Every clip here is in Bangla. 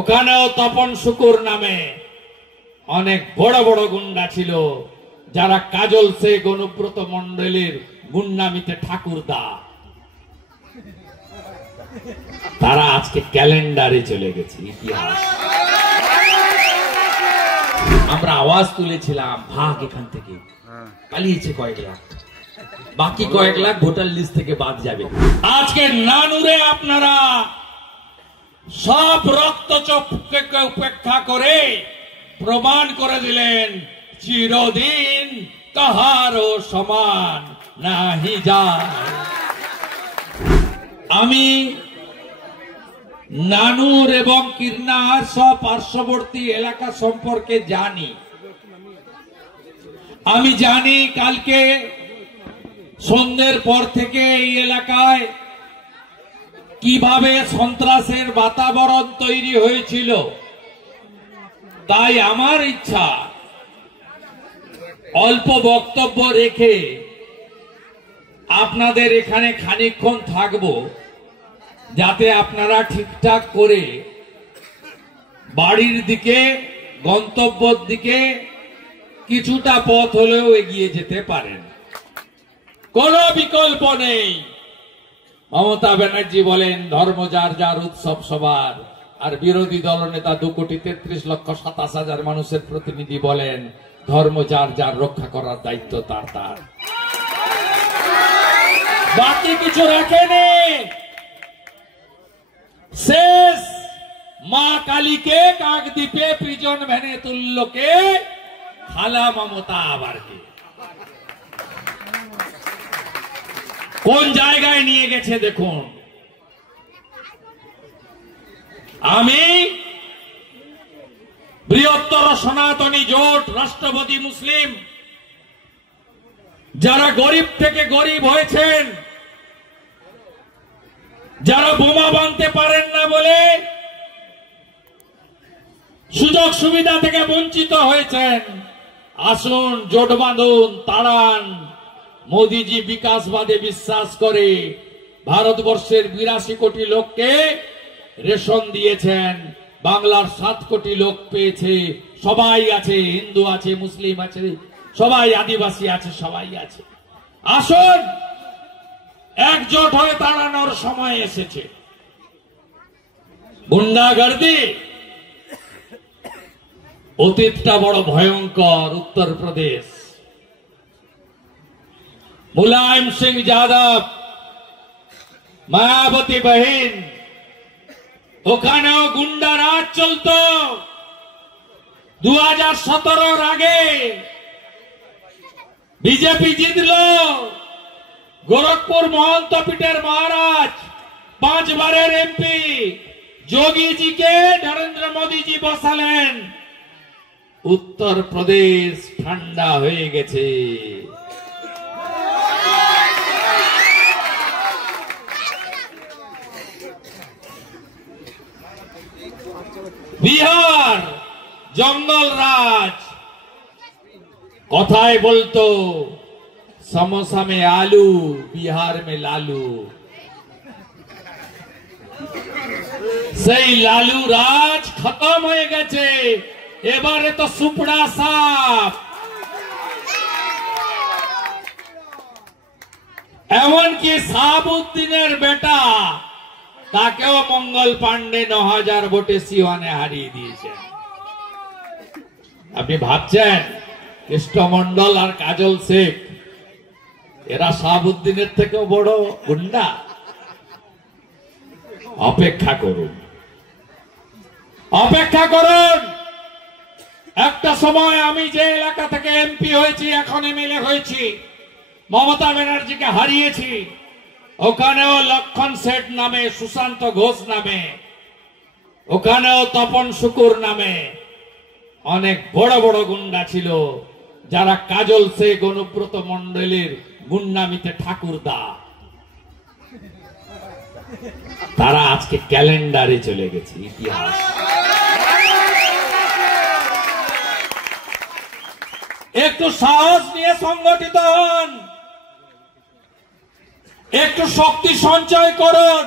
ওখানেও তপন শুকুর নামে অনেক বড় বড় গুন্ডা ছিল, যারা কাজল শেখ, অনুব্রত মন্ডলের গুন্ডামিতে ঠাকুরদা, তারা আজকে ক্যালেন্ডারে চলে গেছে, ইতিহাস। আমরা আওয়াজ তুলেছিলাম, ভাগ এখান থেকে, পালিয়েছে কয়েক লাখ, বাকি কয়েক লাখ ভোটার লিস্ট থেকে বাদ যাবে। আজকে নানুরে আপনারা সব রক্তচক্ষুকে উপেক্ষা করে প্রমাণ করে দিলেন, চিরদিন কাহারও সমান নাহি যায়। আমি নানুর এবং কিরনার সব পার্শ্ববর্তী এলাকা সম্পর্কে জানি। আমি জানি কালকে সন্ধ্যের পর থেকে এই এলাকায় কিভাবে সন্ত্রাসের বাতাবরণ তৈরি হয়েছিল। তাই আমার ইচ্ছা অল্প বক্তব্য রেখে আপনাদের এখানে খানিকক্ষণ থাকব, যাতে আপনারা ঠিকঠাক করে বাড়ির দিকে, গন্তব্যের দিকে কিছুটা পথ হলেও এগিয়ে যেতে পারেন। কোনো বিকল্প নেই। মমতা ব্যানার্জি বলেন ধর্ম যার যার, উৎসব সবার, আর বিরোধী দলনেতা 2,33,27,000 মানুষের প্রতিনিধি বলেন ধর্ম যার যার, রক্ষা করার দায়িত্ব তার তার। বাকি কিছু রাখেনি। শেষ মা কালীকে কাকদ্বীপে প্রিজন ভ্যানে তুল্যকে খালা মমতা আবারকে কোন জায়গায় নিয়ে গেছে দেখুন। আমি বৃহত্তর সনাতনী জোট, রাষ্ট্রবাদী মুসলিম, যারা গরিব থেকে গরিব হয়েছেন, যারা বোমা বাঁধতে পারেন না বলে সুযোগ সুবিধা থেকে বঞ্চিত হয়েছেন, আসুন জোট বাঁধুন, তাড়ান। মোদিজি বিকাশবাদে বিশ্বাস করে ভারতবর্ষের 82 কোটি লোককে রেশন দিয়েছেন, বাংলার 7 কোটি লোক পেয়েছে। সবাই আছে, হিন্দু আছে, মুসলিম আছে, সবাই আদিবাসী আছে, সবাই আছে। আসুন একজোট হয়ে দাঁড়ানোর সময় এসেছে। গুন্ডাগর্দি অতীতটা বড় ভয়ঙ্কর। উত্তরপ্রদেশ, মুলায়ম সিং যাদব, মায়াবতী বহিন, ওখানেও গুন্ডা রাজ চলত। 2017 আগে বিজেপি জিতল। गोरखपुर महंत पीठेर महाराज 5 बारेर एमपी जोगी जी के नरेंद्र मोदी जी बसालेन। उत्तर प्रदेश ठंडा হয়ে গেছে। बिहार जंगल राज, কথায় বলতো समोसा में आलू, बिहार में लालू। সেই লালু রাজ খতম হয়ে গেছে। এবারে তো সুপড়া সাপ। এমনকি সাহাবুদ্দিনের বেটা, তাকেও মঙ্গল পান্ডে 9000 ভোটে সিওয়ানে হারিয়ে দিয়েছে। আপনি ভাবছেন কৃষ্ণমন্ডল আর কাজল শেখ এরা শাহাবুদ্দিনের থেকেও বড় গুন্ডা? অপেক্ষা করুন, অপেক্ষা করুন। একটা সময় আমি যে এলাকা থেকে এমপি হয়েছি, এখন এমএলএ হয়েছি, মমতা ব্যানার্জিকে হারিয়েছি। ওখানেও লক্ষণ শেঠ নামে, সুশান্ত ঘোষ নামে, ওখানেও তপন শুকুর নামে অনেক বড় বড় গুন্ডা ছিল, যারা কাজল শেখ, অনুব্রত মন্ডলের গুন্ডামিতে ঠাকুরদা, তারা আজকে ক্যালেন্ডারে চলে গেছে, ইতিহাস। একটু সাহস নিয়ে সংগঠিত হন, একটু শক্তি সঞ্চয় করুন।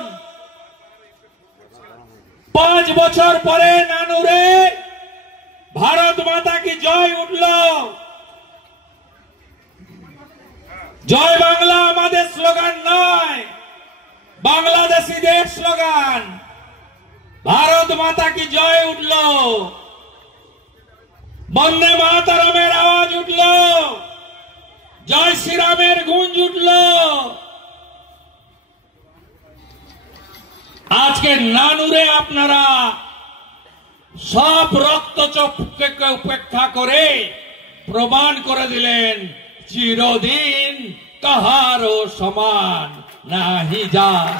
5 বছর পরে নানুরে ভারত মাতা কি জয় উঠল। জয় বাংলা আমাদের স্লোগান নয়, বাংলাদেশিদের স্লোগান। ভারত মাতা কি জয় উঠল, বন্দে মাতরমের আওয়াজ উঠল, জয় শ্রীরামের গুঞ্জ উঠল। আজকে নানুরে আপনারা সব রক্তচক্ষুকে উপেক্ষা করে প্রমাণ করে দিলেন চিরদিন কাহারও সমান নাহি যায়।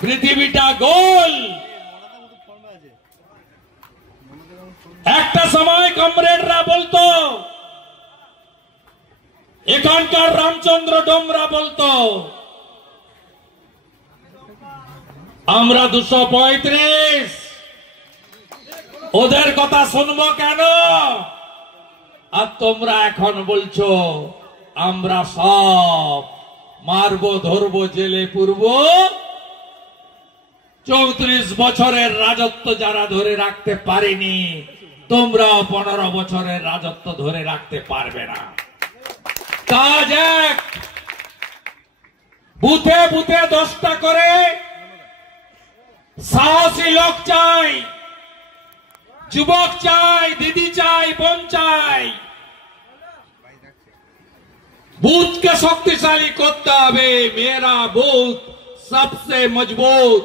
পৃথিবীটা গোল। একটা সময় কমরেডরা বলতো, এখানকার রামচন্দ্র ডোমরা বলতো, আমরা 235, ওদের কথা শুনবো কেন? আর তোমরা এখন বলছো আমরা সব মারবো, ধরবো, জেলে পুরবো। 34 বছরের রাজত্ব যারা ধরে রাখতে পারেনি, তোমরাও 15 বছরের রাজত্ব ধরে রাখতে পারবে না। কাজ এক, বুথে বুথে 10টা করে সাহসী লোক চাই, যুবক চাই, দিদি চাই, বোন চাই। বুথকে শক্তিশালী করতে হবে। মেরা বুথ সবসে মজবুত।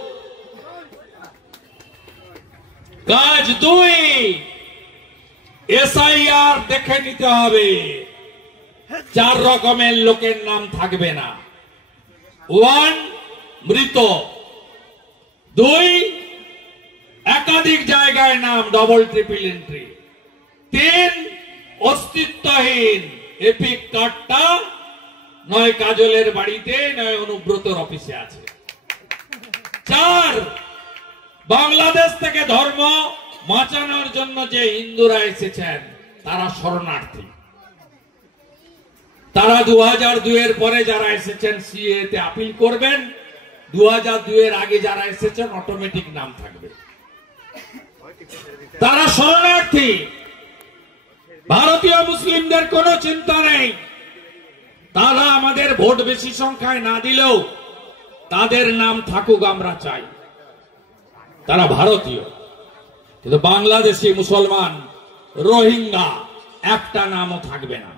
কাজ 2, এসআইআর দেখে নিতে হবে। 4 রকমের লোকের নাম থাকবে না। 1, মৃত। 2, একাধিক জায়গায় নাম, ডবল ট্রিপল এন্ট্রি। 3, অস্তিত্বহীন। এপিক কার্ডটা নয় কাজলের বাড়িতে, নয় অনুব্রতর অফিসে আছে। 4, বাংলাদেশ থেকে ধর্ম বাঁচানোর জন্য যে হিন্দুরা এসেছেন তারা শরণার্থী। তারা 2002 এর পরে যারা এসেছেন সিএ তে আপিল করবেন। 2002 এর আগে যারা এসেছেন অটোমেটিক নাম থাকবে। তারা শরণার্থী। ভারতীয় মুসলিমদের কোনো চিন্তা নেই। তারা আমাদের ভোট বেশি সংখ্যায় না দিলেও তাদের নাম থাকুক, আমরা চাই। তারা ভারতীয়। কিন্তু বাংলাদেশি মুসলমান, রোহিঙ্গা একটা নামও থাকবে না।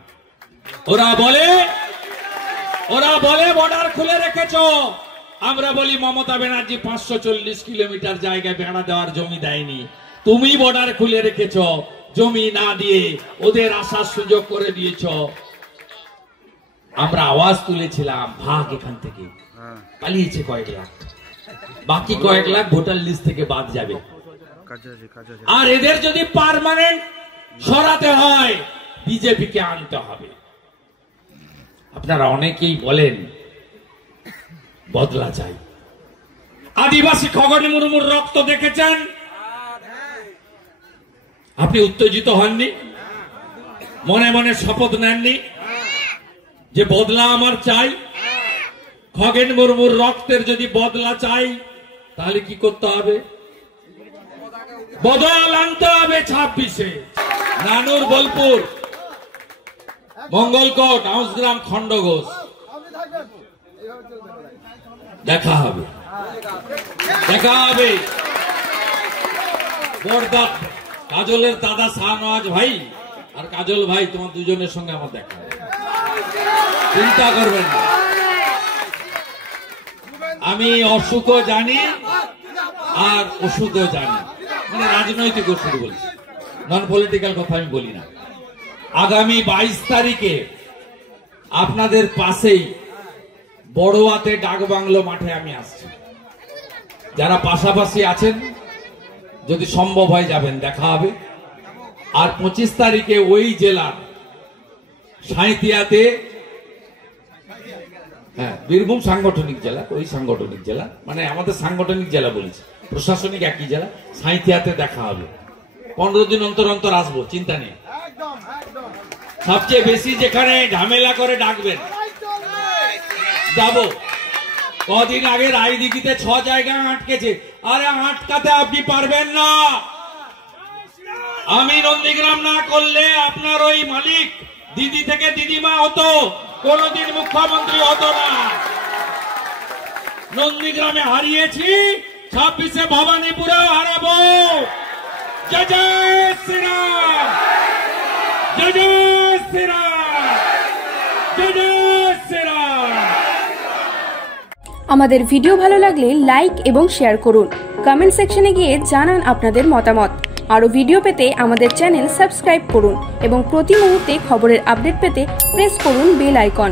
ওরা বলে বর্ডার খুলে রেখেছ। আমরা বলি মমতা ব্যানার্জি 540 কিলোমিটার জায়গায় বেড়া দেওয়ার জমি দেয়নি। তুমি বর্ডার খুলে রেখেছ, জমি না দিয়ে ওদের আসার সুযোগ করে দিয়েছ। আমরা আওয়াজ তুলেছিলাম, ভাগ এখান থেকে। পালিয়েছে কয়েক লাখ, বাকি কয়েক লাখ ভোটার লিস্ট থেকে বাদ যাবে। আর এদের যদি পার্মানেন্ট সরাতে হয়, বিজেপিকে আনতে হবে। আপনারা অনেকেই বলেন বদলা চাই। আদিবাসী খগেন মুর্মুর রক্ত দেখেছেন? আপনি উত্তেজিত হননি? মনে মনে শপথ নেননি যে বদলা আমার চাই? খগেন মুর্মুর রক্তের যদি বদলা চাই, তাহলে কি করতে হবে? বদল আনতে হবে। 26-এ নানুর, বোলপুর, মঙ্গলকোট, হাউসগ্রাম, খন্ডঘোষ দেখা হবে। কাজলের দাদা শাহনওয়াজ ভাই আর কাজল ভাই, তোমার দুজনের সঙ্গে আমার দেখা হবে। চিন্তা করবেন না। আমি অসুখও জানি আর ওষুধও জানি, মানে রাজনৈতিক ওষুধ বলছি, নন পলিটিক্যাল কথা আমি বলি না। আগামী 22 তারিখে আপনাদের পাশেই বড়োয়াতে ডাকবাংলো মাঠে আমি আসছি। যারা পাশাপাশি আছেন যদি সম্ভব হয় যাবেন, দেখা হবে। আর 25 তারিখে ওই জেলার সাঁইতিয়াতে, হ্যাঁ বীরভূম সাংগঠনিক জেলা, ওই সাংগঠনিক জেলা, মানে আমাদের সাংগঠনিক জেলা বলেছি, প্রশাসনিক একই জেলা, সাঁইতিয়াতে দেখা হবে। 15 দিন অন্তর অন্তর আসবো, চিন্তা নেই। সবচেয়ে বেশি যেখানে ঝামেলা করে ডাকবেন যাব। কদিন আগে রায়দিঘিতে 6 জায়গা আটকেছে। আরে আটকাতে আপনি পারবেন না। আমি নন্দীগ্রাম না করলে আপনার ওই মালিক দিদি থেকে দিদিমা হতো, কোনদিন মুখ্যমন্ত্রী হতো না। নন্দীগ্রামে হারিয়েছি, 26-এ ভবানীপুরেও হারাবো। জয় জয় শ্রীরাম, জয় জয় শ্রীরাম, জয় জয় শ্রীরাম। আমাদের ভিডিও ভালো লাগলে লাইক এবং শেয়ার করুন। কমেন্ট সেকশনে গিয়ে জানান আপনাদের মতামত। আরো ভিডিও পেতে আমাদের চ্যানেল সাবস্ক্রাইব করুন এবং প্রতি মুহূর্তে খবরের আপডেট পেতে প্রেস করুন বেল আইকন।